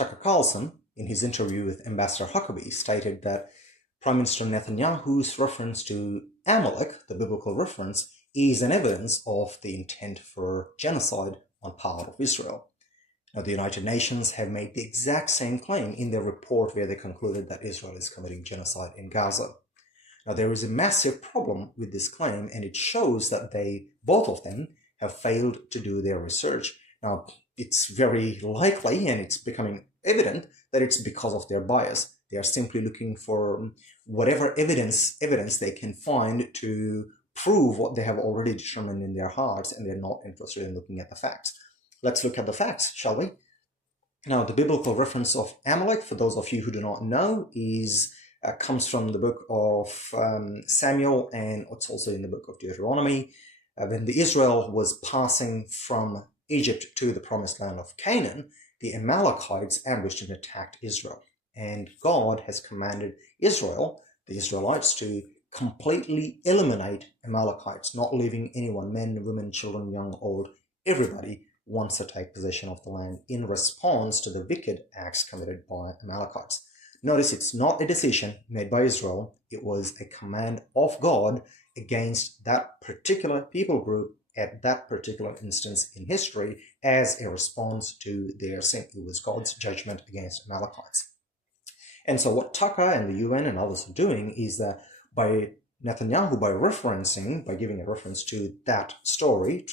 Tucker Carlson, in his interview with Ambassador Huckabee, stated that Prime Minister Netanyahu's reference to Amalek, the biblical reference, is an evidence of the intent for genocide on part of Israel. Now, the United Nations have made the exact same claim in their report where they concluded that Israel is committing genocide in Gaza. Now, there is a massive problem with this claim, and it shows that both of them, have failed to do their research. Now, it's very likely, and it's becoming evident, that it's because of their bias. They are simply looking for whatever evidence they can find to prove what they have already determined in their hearts, and they're not interested in looking at the facts. Let's look at the facts, shall we? Now, the biblical reference of Amalek, for those of you who do not know, comes from the book of Samuel, and it's also in the book of Deuteronomy. When the Israel was passing from Egypt to the promised land of Canaan, the Amalekites ambushed and attacked Israel. And God has commanded Israel, the Israelites, to completely eliminate Amalekites, not leaving anyone, men, women, children, young, old, everybody wants to take possession of the land in response to the wicked acts committed by Amalekites. Notice it's not a decision made by Israel, it was a command of God against that particular people group at that particular instance in history as a response to their sin. It was God's judgment against Amalekites. And so what Tucker and the UN and others are doing is that by Netanyahu, by giving a reference to that story,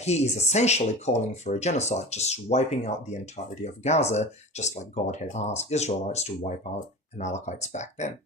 he is essentially calling for a genocide, just wiping out the entirety of Gaza, just like God had asked Israelites to wipe out Amalekites back then.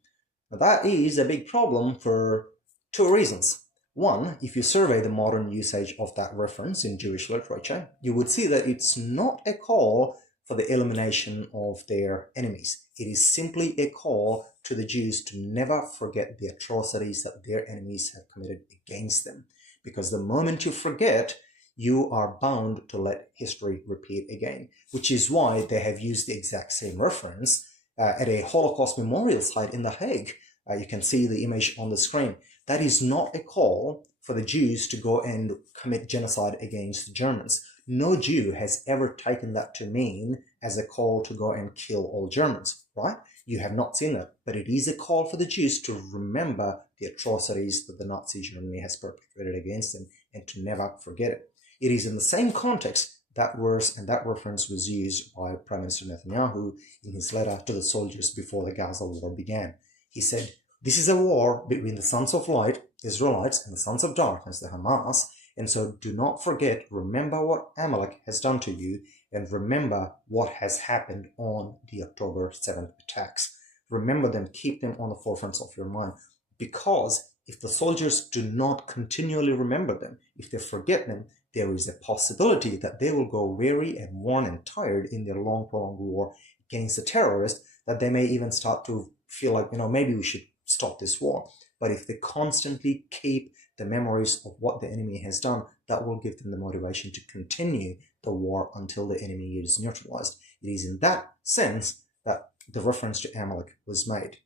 Now, that is a big problem for two reasons. One, if you survey the modern usage of that reference in Jewish literature, you would see that it's not a call for the elimination of their enemies. It is simply a call to the Jews to never forget the atrocities that their enemies have committed against them. Because the moment you forget, you are bound to let history repeat again, which is why they have used the exact same reference at a Holocaust memorial site in The Hague. You can see the image on the screen. That is not a call for the Jews to go and commit genocide against the Germans. No Jew has ever taken that to mean as a call to go and kill all Germans, right? You have not seen that, but it is a call for the Jews to remember the atrocities that the Nazi Germany has perpetrated against them and to never forget it. It is in the same context that verse and that reference was used by Prime Minister Netanyahu in his letter to the soldiers before the Gaza war began. He said, "This is a war between the sons of light, Israelites, and the sons of darkness, the Hamas, and so do not forget, remember what Amalek has done to you, and remember what has happened on the October 7th attacks. Remember them, keep them on the forefront of your mind, because if the soldiers do not continually remember them, if they forget them, there is a possibility that they will go weary and worn and tired in their long, prolonged war against the terrorists, that they may even start to feel like, maybe we should stop this war. But if they constantly keep the memories of what the enemy has done, that will give them the motivation to continue the war until the enemy is neutralized." It is in that sense that the reference to Amalek was made.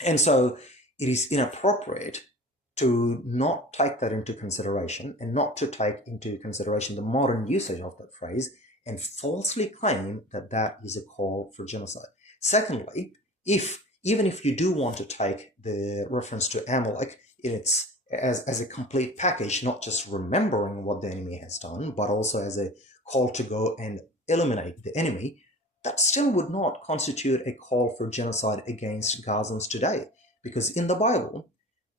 And so it is inappropriate to not take that into consideration and not to take into consideration the modern usage of that phrase and falsely claim that that is a call for genocide. Secondly, even if you do want to take the reference to Amalek as a complete package, not just remembering what the enemy has done, but also as a call to go and eliminate the enemy, that still would not constitute a call for genocide against Gazans today. Because in the Bible,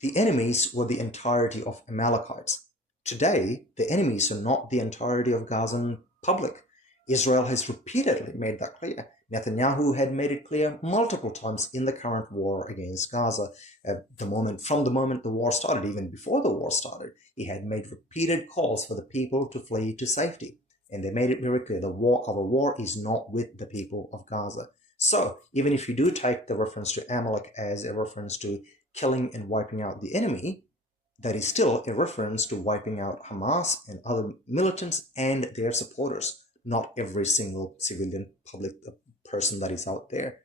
the enemies were the entirety of Amalekites. Today, the enemies are not the entirety of Gazan public. Israel has repeatedly made that clear. Netanyahu had made it clear multiple times in the current war against Gaza. From the moment the war started, even before the war started, he had made repeated calls for the people to flee to safety. And they made it very clear, our war is not with the people of Gaza. So, even if you do take the reference to Amalek as a reference to killing and wiping out the enemy, that is still a reference to wiping out Hamas and other militants and their supporters, not every single civilian public person that is out there.